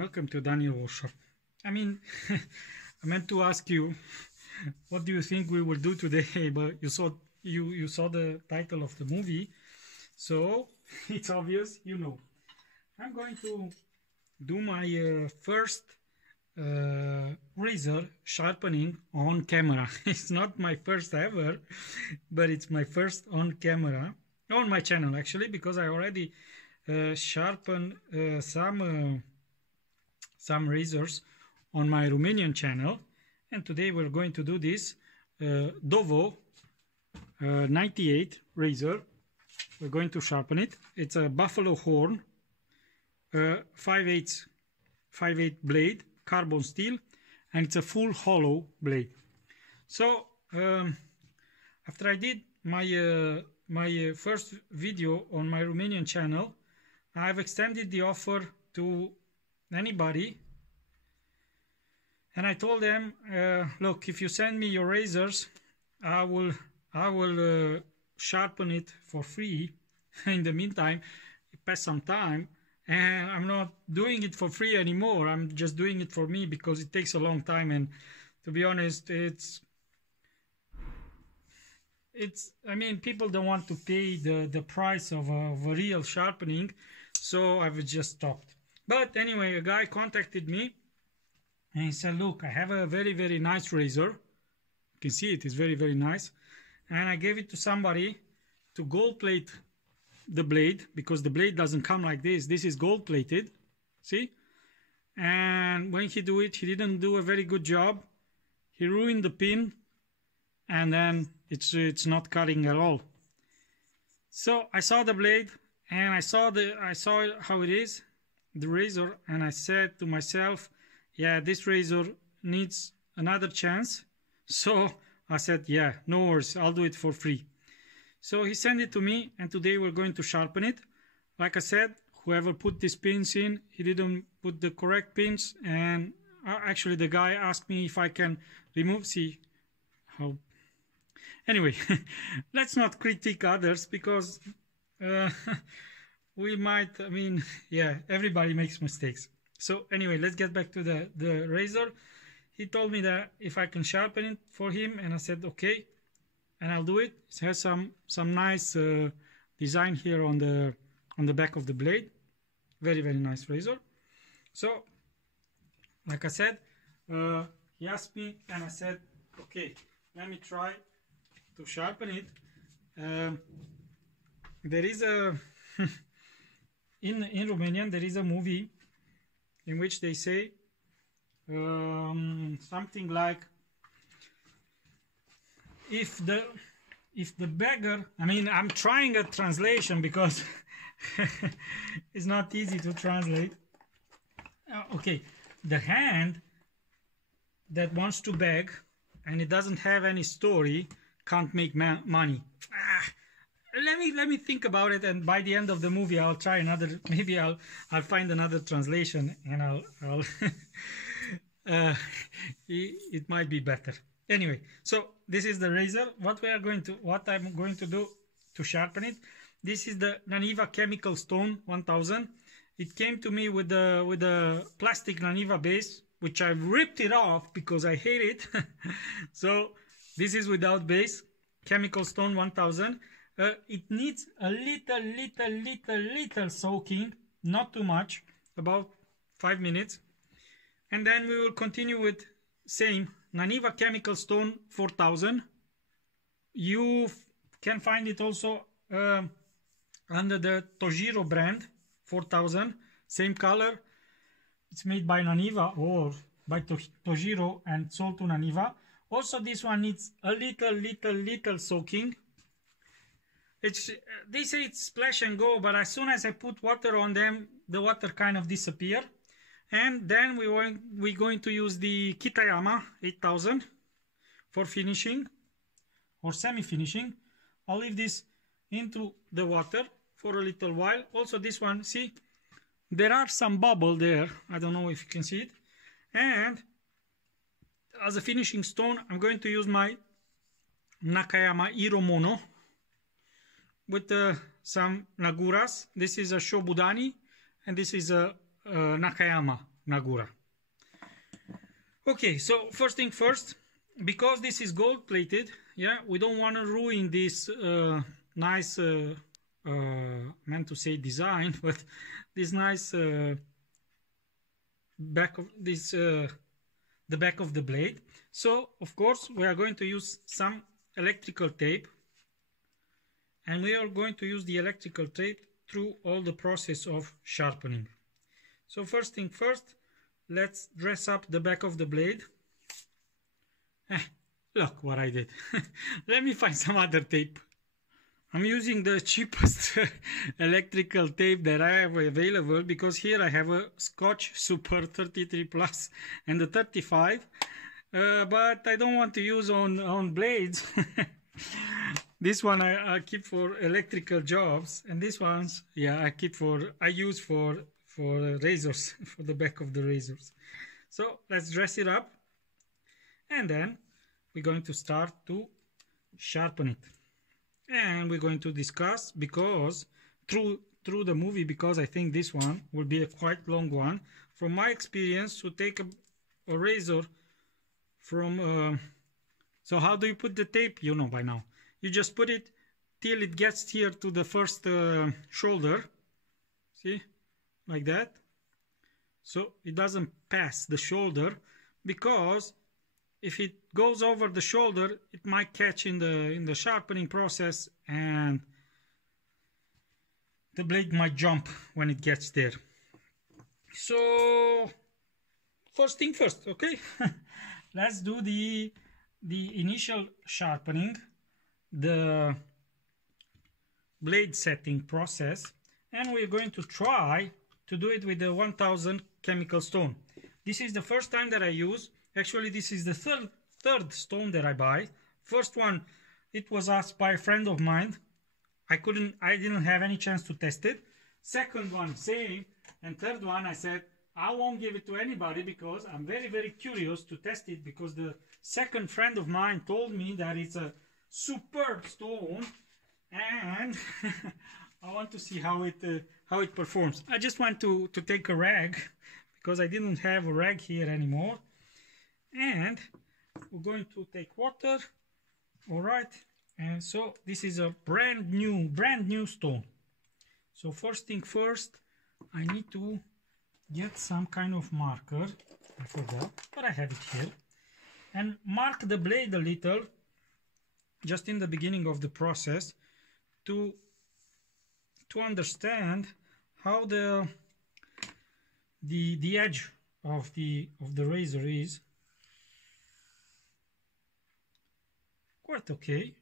welcome to Daniel Workshop. I mean, I meant to ask you, what do you think we will do today? But you saw the title of the movie, so it's obvious, you know. I'm going to do my first razor sharpening on camera. It's not my first ever, but it's my first on camera, on my channel actually, because I already sharpened some razors on my Romanian channel, and today we're going to do this Dovo 98 razor. We're going to sharpen it. It's a buffalo horn 5/8 blade, carbon steel, and it's a full hollow blade. So after I did my first video on my Romanian channel, I've extended the offer to anybody, and I told them, look, if you send me your razors, I will sharpen it for free. In the meantime, it passed some time, and I'm not doing it for free anymore. I'm just doing it for me because it takes a long time, and to be honest, I mean, people don't want to pay the price of a real sharpening, so I've just stopped. But anyway, a guy contacted me and he said, look, I have a very, very nice razor. You can see it is very, very nice. And I gave it to somebody to gold plate the blade, because the blade doesn't come like this. This is gold plated, see? And when he do it, he didn't do a very good job. He ruined the pin, and then it's not cutting at all. So I saw the blade, and I saw how it is, the razor, and I said to myself, yeah, this razor needs another chance. So I said, yeah, no worries, I'll do it for free. So he sent it to me, and today we're going to sharpen it. Like I said, whoever put these pins in, he didn't put the correct pins, and actually the guy asked me if I can remove, see how. Anyway, let's not critique others, because we might, I mean, yeah, everybody makes mistakes. So anyway, let's get back to the razor. He told me that if I can sharpen it for him, and I said okay, and I'll do it. It has some nice design here on the back of the blade. Very, very nice razor. So like I said, he asked me, and I said okay, let me try to sharpen it. There is a in Romanian there is a movie in which they say something like, if the beggar, I mean, I'm trying a translation because it's not easy to translate. Okay, the hand that wants to beg and it doesn't have any story can't make money. Let me think about it, and by the end of the movie I'll try another, maybe I'll find another translation, and I'll it might be better. Anyway, so this is the razor. What I'm going to do to sharpen it. This is the Naniva Chemical Stone 1000. It came to me with a plastic Naniva base, which I ripped it off because I hate it. So this is without base, Chemical Stone 1000. It needs a little soaking, not too much, about 5 minutes, and then we will continue with same Naniva Chemical Stone 4000. You can find it also under the Tojiro brand 4000, same color. It's made by Naniva or by Tojiro and sold to Naniva. Also, this one needs a little soaking. They say it's splash and go, but as soon as I put water on them, the water kind of disappear. And then we're going to use the Kitayama 8000 for finishing or semi-finishing. I'll leave this into the water for a little while. Also this one, see, there are some bubble there. I don't know if you can see it. And as a finishing stone, I'm going to use my Nakayama Iromono with some Naguras. This is a Shobudani, and this is a Nakayama Nagura. Okay, so first thing first, because this is gold plated, yeah, we don't want to ruin this nice, meant to say design, but this nice back of this, the back of the blade. So of course we are going to use some electrical tape, and we are going to use the electrical tape through all the process of sharpening. So first thing first, let's dress up the back of the blade. Look what I did. Let me find some other tape. I'm using the cheapest electrical tape that I have available, because here I have a Scotch Super 33 Plus and a 35, but I don't want to use on blades. This one I keep for electrical jobs, and this ones, yeah, I use for razors, for the back of the razors. So let's dress it up, and then we're going to start to sharpen it. And we're going to discuss, because through the movie, because I think this one will be a quite long one. From my experience, to take a razor from so how do you put the tape? You know by now. You just put it till it gets here to the first shoulder. See, like that. So it doesn't pass the shoulder, because if it goes over the shoulder, it might catch in the sharpening process, and the blade might jump when it gets there. So first thing first, okay? Let's do the initial sharpening, the blade setting process, and we're going to try to do it with the 1000 chemical stone. This is the first time that I use. Actually, this is the third stone that I buy. First one, it was asked by a friend of mine. I didn't have any chance to test it. Second one, same. And third one, I said, I won't give it to anybody, because I'm very, very curious to test it, because the second friend of mine told me that it's a superb stone, and I want to see how it performs. I just want to take a rag, because I didn't have a rag here anymore. And we're going to take water. All right, and so this is a brand new stone. So first thing first, I need to get some kind of marker. I forgot, but I have it here, and mark the blade a little, just in the beginning of the process, to understand how the edge of the razor is. Quite okay.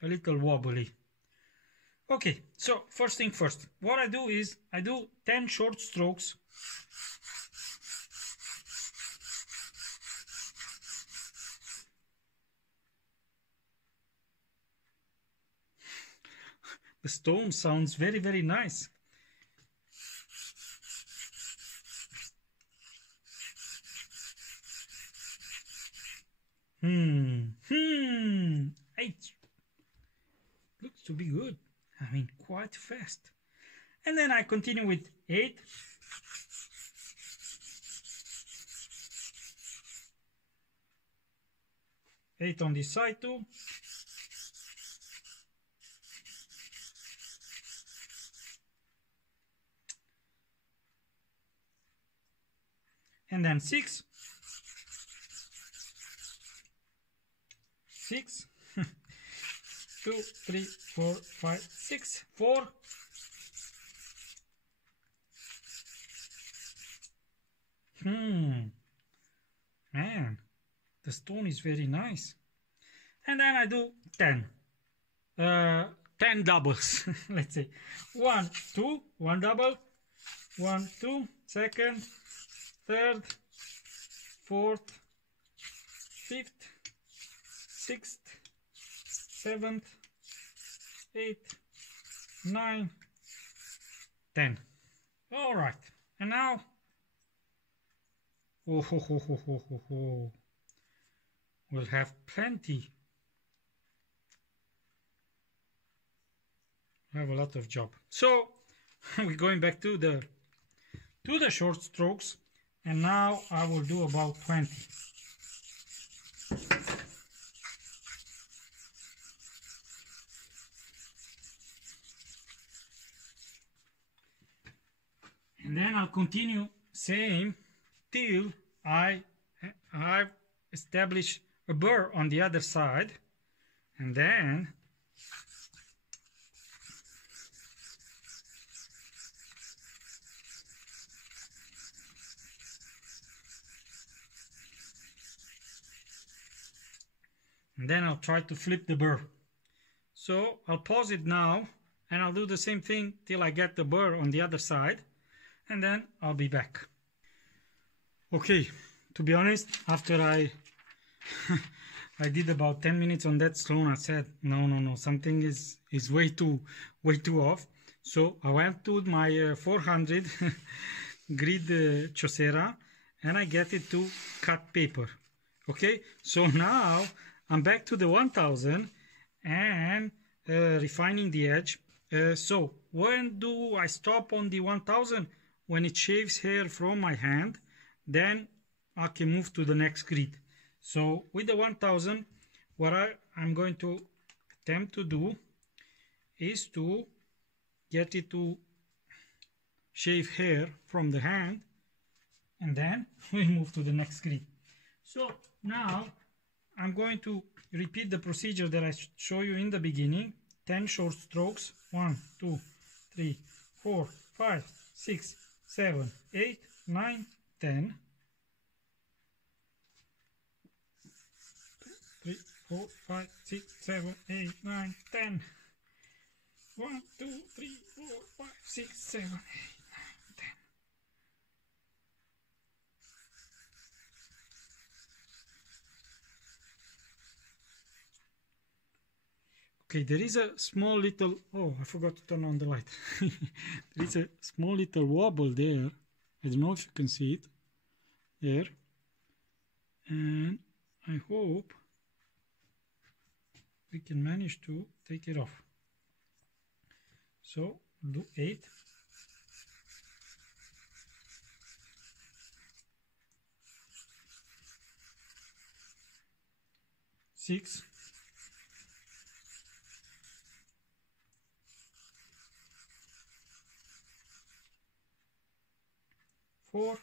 A little wobbly. Okay, so first thing first, what I do is I do 10 short strokes. The stone sounds very, very nice. Eight. Looks to be good. I mean, quite fast. And then I continue with 8. Eight on this side too. And then 6. 6. 2, 3, 4, 5, 6. 4. Man, the stone is very nice. And then I do 10. 10 doubles. Let's say 1, 2, 1 double, 1, 2, second, third, fourth, fifth, sixth, seventh, eighth, 9, 10. All right, and now, we'll have plenty. have a lot of job. So we're going back to the short strokes, and now I will do about 20. And then I'll continue same till I've established a burr on the other side, and then I'll try to flip the burr. So I'll pause it now, and I'll do the same thing till I get the burr on the other side, and then I'll be back. Okay, to be honest, after I did about 10 minutes on that stone, I said no, something is way too off. So I went to my 400 grid chaussera, and I get it to cut paper. Okay, so now I'm back to the 1000 and refining the edge. So when do I stop on the 1000? When it shaves hair from my hand, then I can move to the next grid. So with the 1000, what I'm going to attempt to do is to get it to shave hair from the hand, and then we move to the next grid. So now I'm going to repeat the procedure that I showed you in the beginning. 10 short strokes. 1, 2, 3, 4, 5, 6, 7, 8, 9, 10. 3, 4, 5, 6, 7, 8, 9, 10. 1, 2, 3, 4, 5, 6, 7, 8, 9, 10. Okay, there is a small little, oh, I forgot to turn on the light. There is a small little wobble there. I don't know if you can see it there. And I hope we can manage to take it off. So do 8. 6. 4.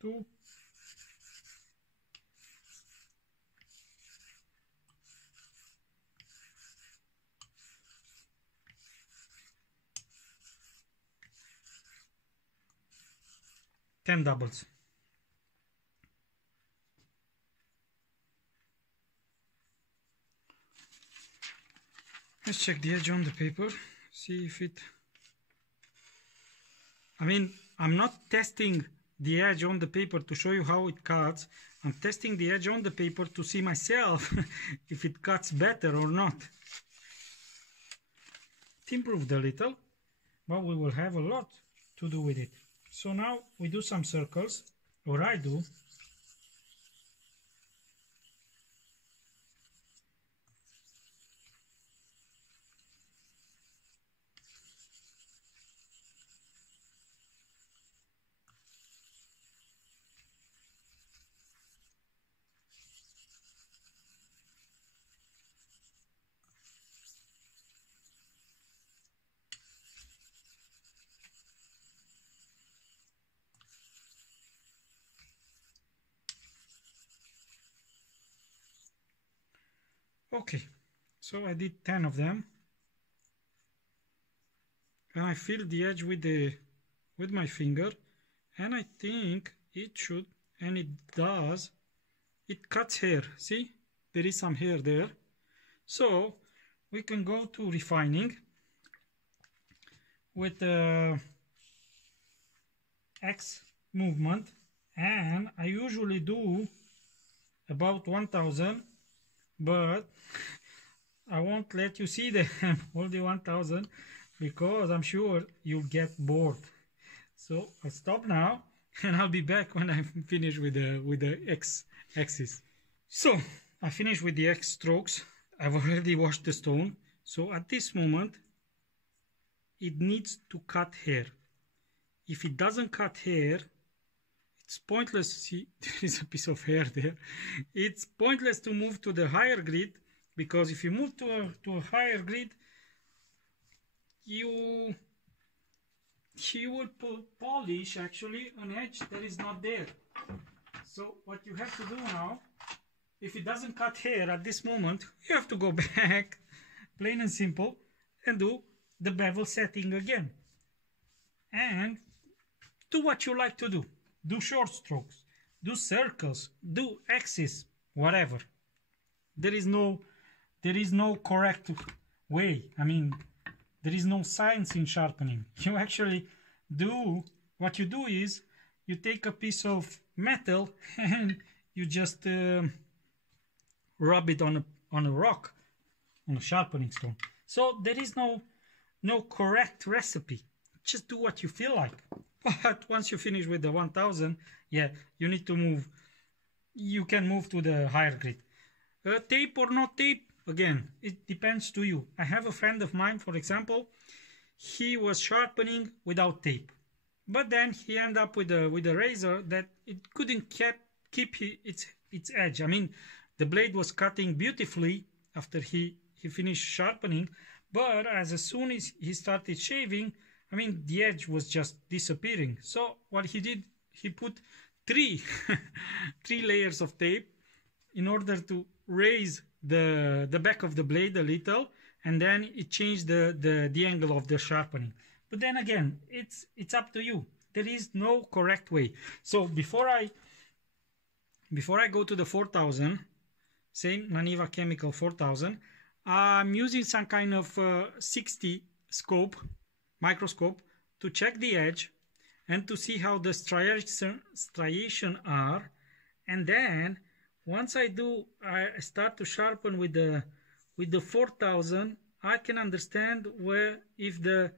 2. 10 doubles. Let's check the edge on the paper, see if it... I mean, I'm not testing the edge on the paper to show you how it cuts. I'm testing the edge on the paper to see myself if it cuts better or not. It improved a little, but we will have a lot to do with it. So now we do some circles, or I do. Okay, so I did 10 of them, and I feel the edge with my finger, and I think it should, and it does, it cuts hair. See, there is some hair there. So we can go to refining with the X movement, and I usually do about 1000, but I won't let you see them all the 1000 because I'm sure you'll get bored. So I'll stop now, and I'll be back when I'm finished with the X axis. So I finished with the X strokes. I've already washed the stone. So at this moment, it needs to cut hair. If it doesn't cut hair, it's pointless. See, there is a piece of hair there. It's pointless to move to the higher grid, because if you move to a higher grid, you will polish actually an edge that is not there. So what you have to do now, if it doesn't cut hair at this moment, you have to go back, plain and simple, and do the bevel setting again. And do what you like to do. Do short strokes, do circles, do X's, whatever. There is no correct way. I mean, there is no science in sharpening. You actually do, what you do is, you take a piece of metal and you just rub it on a rock, on a sharpening stone. So there is no correct recipe. Just do what you feel like. But once you finish with the 1000, yeah, you need to move. You can move to the higher grid. Tape or not tape, again, it depends to you. I have a friend of mine, for example, he was sharpening without tape. But then he ended up with a razor that it couldn't keep its edge. I mean, the blade was cutting beautifully after he finished sharpening, but as soon as he started shaving, I mean, the edge was just disappearing. So what he did, he put three layers of tape in order to raise the back of the blade a little, and then it changed the angle of the sharpening. But then again, it's up to you. There is no correct way. So before I go to the 4000, same Naniva Chemical 4000, I'm using some kind of 60 scope, microscope, to check the edge and to see how the striation are. And then once I start to sharpen with the 4000, I can understand where if the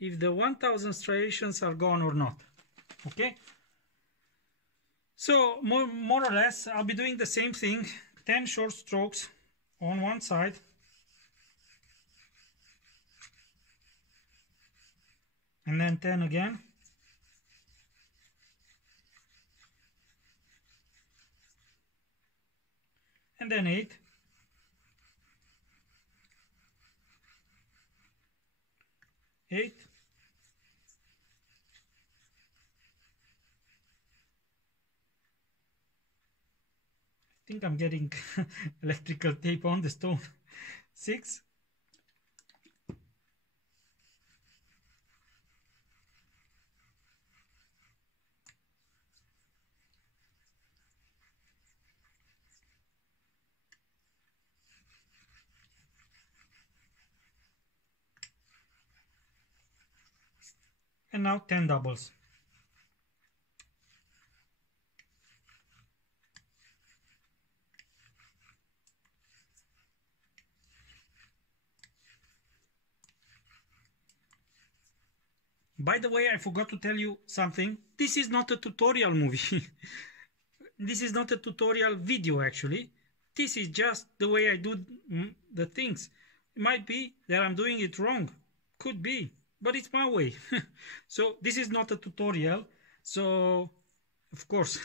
1000 striations are gone or not. Okay, so more or less I'll be doing the same thing, 10 short strokes on one side, and then 10 again, and then 8, I think I'm getting electrical tape on the stone. 6, and now 10 doubles. By the way, I forgot to tell you something. This is not a tutorial movie. This is not a tutorial video actually. This is just the way I do the things. It might be that I'm doing it wrong. Could be. But it's my way. So this is not a tutorial. So of course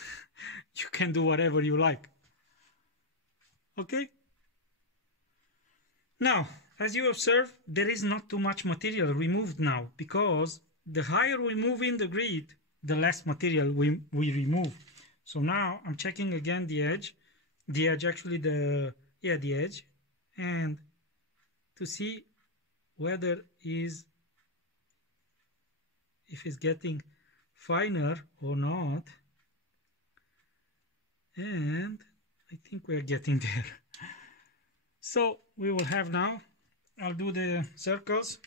you can do whatever you like. Okay? Now, as you observe, there is not too much material removed now, because the higher we move in the grid, the less material we remove. So now I'm checking again the edge. The edge, actually the edge, and to see whether if it's getting finer or not. And I think we're getting there. So we will have now, I'll do the circles.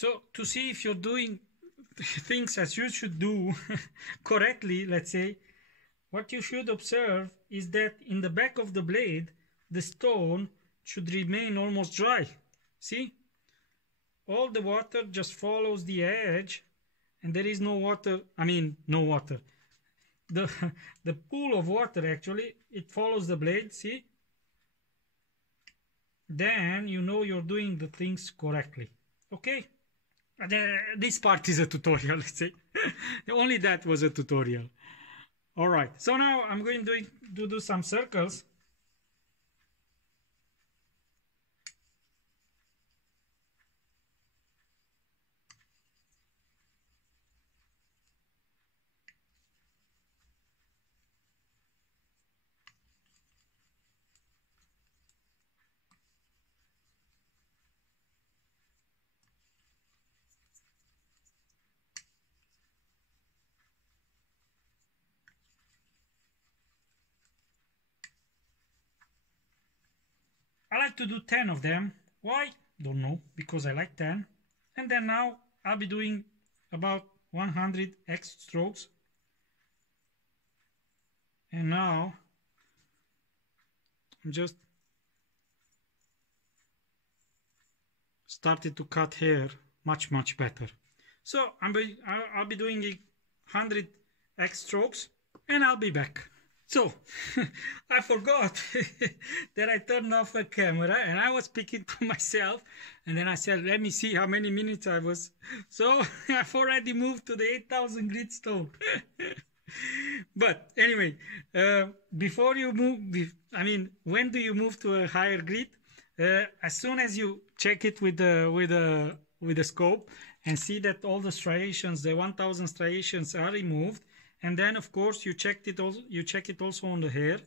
So to see if you're doing things as you should do correctly, let's say, what you should observe is that in the back of the blade, the stone should remain almost dry. See? All the water just follows the edge, and there is no water, no water. The pool of water, actually, it follows the blade, see? Then you know you're doing the things correctly. Okay? This part is a tutorial, let's say. Only that was a tutorial. Alright, so now I'm going to do some circles. I like to do 10 of them. Why? Don't know, because I like 10. And then now I'll be doing about 100 X strokes. And now I'm just started to cut hair much better. So I'll be doing 100 X strokes and I'll be back. So, I forgot that I turned off the camera and I was speaking to myself, and then I said, let me see how many minutes I was. So, I've already moved to the 8,000 grit stone. But anyway, before you move, when do you move to a higher grit? As soon as you check it with the scope and see that all the striations, the 1,000 striations are removed. And then, of course, you check it also on the hair.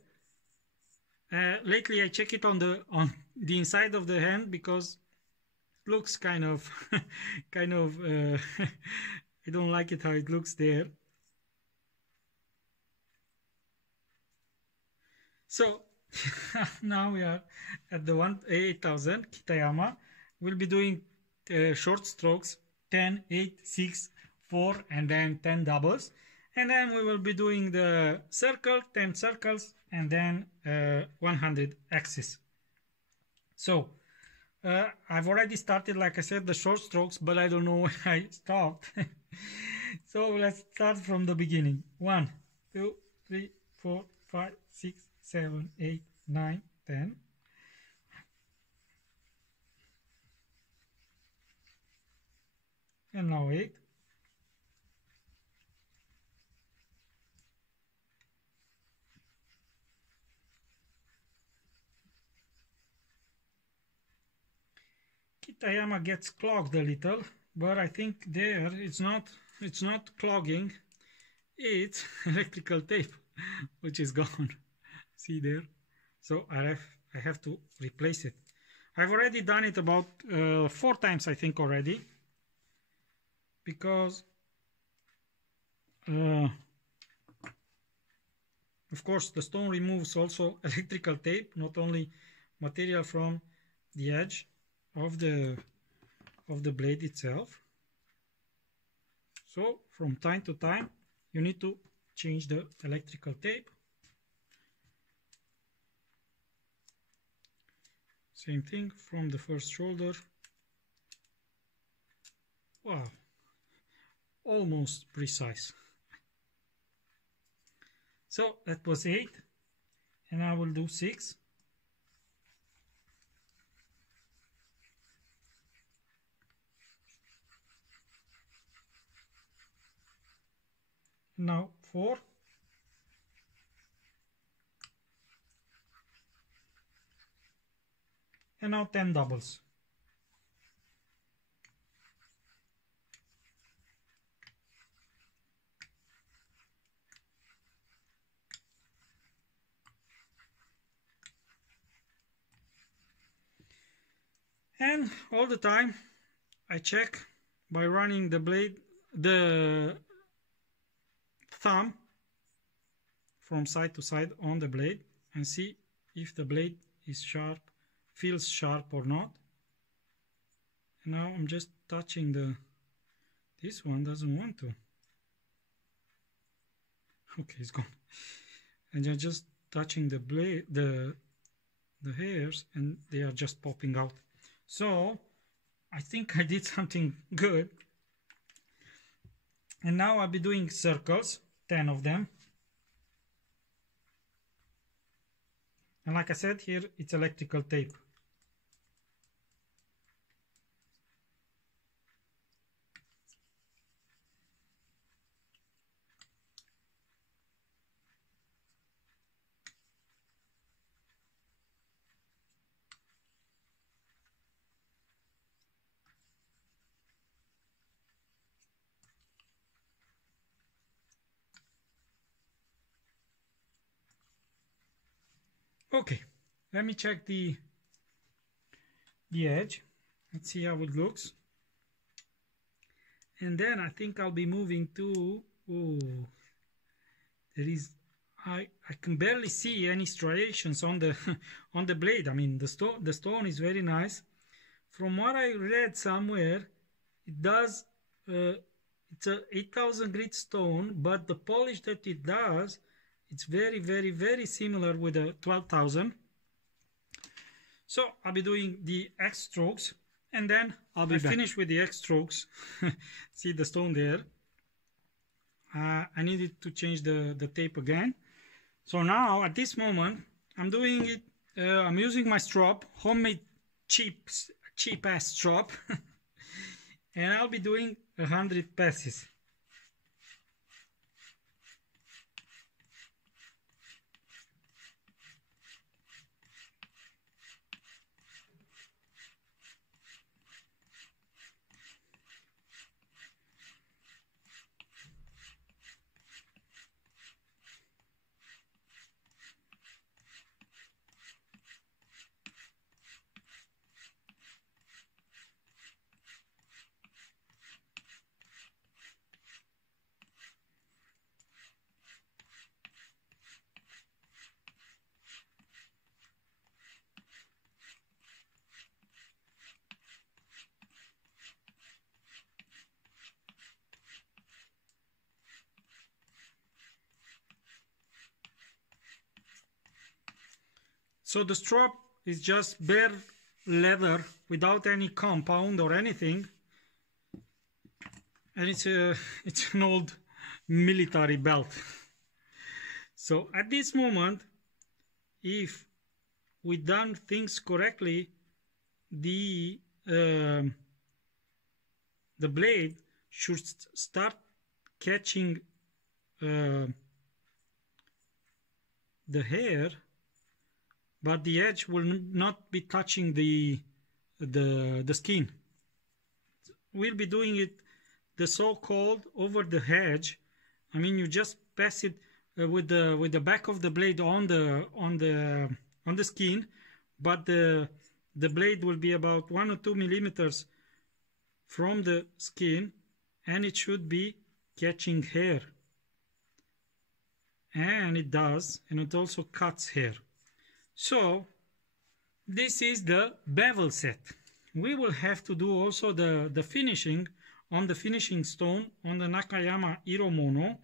Lately, I check it on the inside of the hand because it looks kind of, I don't like it how it looks there. So now we are at the 8,000 Kitayama. We'll be doing short strokes, 10, 8, 6, 4, and then 10 doubles. And then we will be doing the circle, 10 circles, and then 100 X's. So, I've already started, like I said, the short strokes, but I don't know when I stopped. So, let's start from the beginning. 1, 2, 3, 4, 5, 6, 7, 8, 9, 10. And now 8. Kitayama gets clogged a little, but I think there it's not clogging, it's electrical tape which is gone. See there? So I have to replace it. I've already done it about 4 times, I think, already, because of course the stone removes also electrical tape, not only material from the edge of the blade itself. So from time to time you need to change the electrical tape. Same thing from the first shoulder. Wow, almost precise. So that was 8, and I will do 6. Now 4. And now 10 doubles. And all the time I check by running the blade, the thumb from side to side on the blade, and see if the blade is sharp, feels sharp or not. And now I'm just touching the, this one doesn't want to. Okay, it's gone. And you're just touching the blade, the hairs, and they are just popping out. So I think I did something good. And now I'll be doing circles, 10 of them. And like I said, here it's electrical tape. Okay, let me check the edge. Let's see how it looks. And then I think I'll be moving to, oh, there is, I can barely see any striations on the on the blade. I mean, the stone is very nice. From what I read somewhere, it does, it's a 8,000 grit stone, but the polish that it does, it's very, very, very similar with a 12,000. So I'll be doing the X strokes, and then I'll be finished with the X strokes. See the stone there. I needed to change the tape again. So now at this moment, I'm doing it. I'm using my strop, homemade cheap ass strop, and I'll be doing 100 passes. So the strap is just bare leather without any compound or anything, and it's an old military belt. So at this moment, if we done things correctly, the blade should start catching the hair, but the edge will not be touching the skin. We'll be doing it the so-called over the edge. I mean, you just pass it with the back of the blade on the skin, but the blade will be about 1 or 2 millimeters from the skin, and it should be catching hair. And it does, and it also cuts hair. So this is the bevel set. We will have to do also the finishing on the finishing stone on the Nakayama Hiro Mono,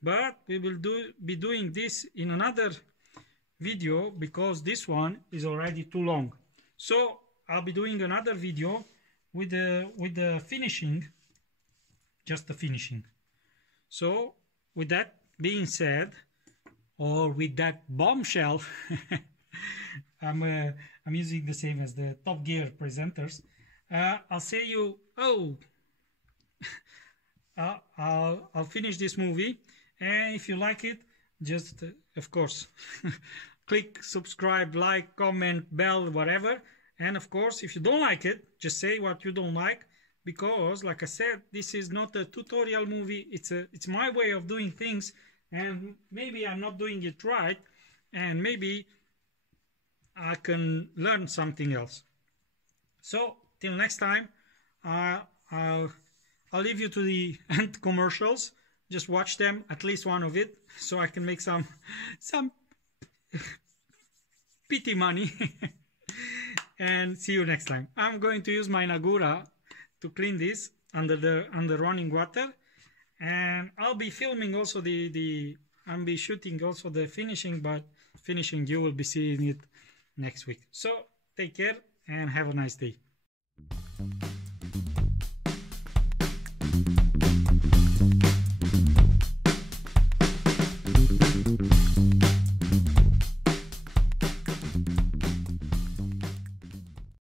but we will be doing this in another video because this one is already too long. So I'll be doing another video with the finishing, just the finishing. So with that being said, or with that bombshell, I'm using the same as the Top Gear presenters. I'll say you, I'll finish this movie, and if you like it, just of course click subscribe, like, comment, bell, whatever. And of course, if you don't like it, just say what you don't like, because like I said, this is not a tutorial movie. It's my way of doing things, and maybe I'm not doing it right, and maybe I can learn something else. So till next time, I'll leave you to the end commercials. Just watch them, at least one of it, so I can make some pity money. And see you next time. I'm going to use my Nagura to clean this under running water, and I'll be filming also I'll be shooting also the finishing, but finishing you will be seeing it next week. So take care and have a nice day.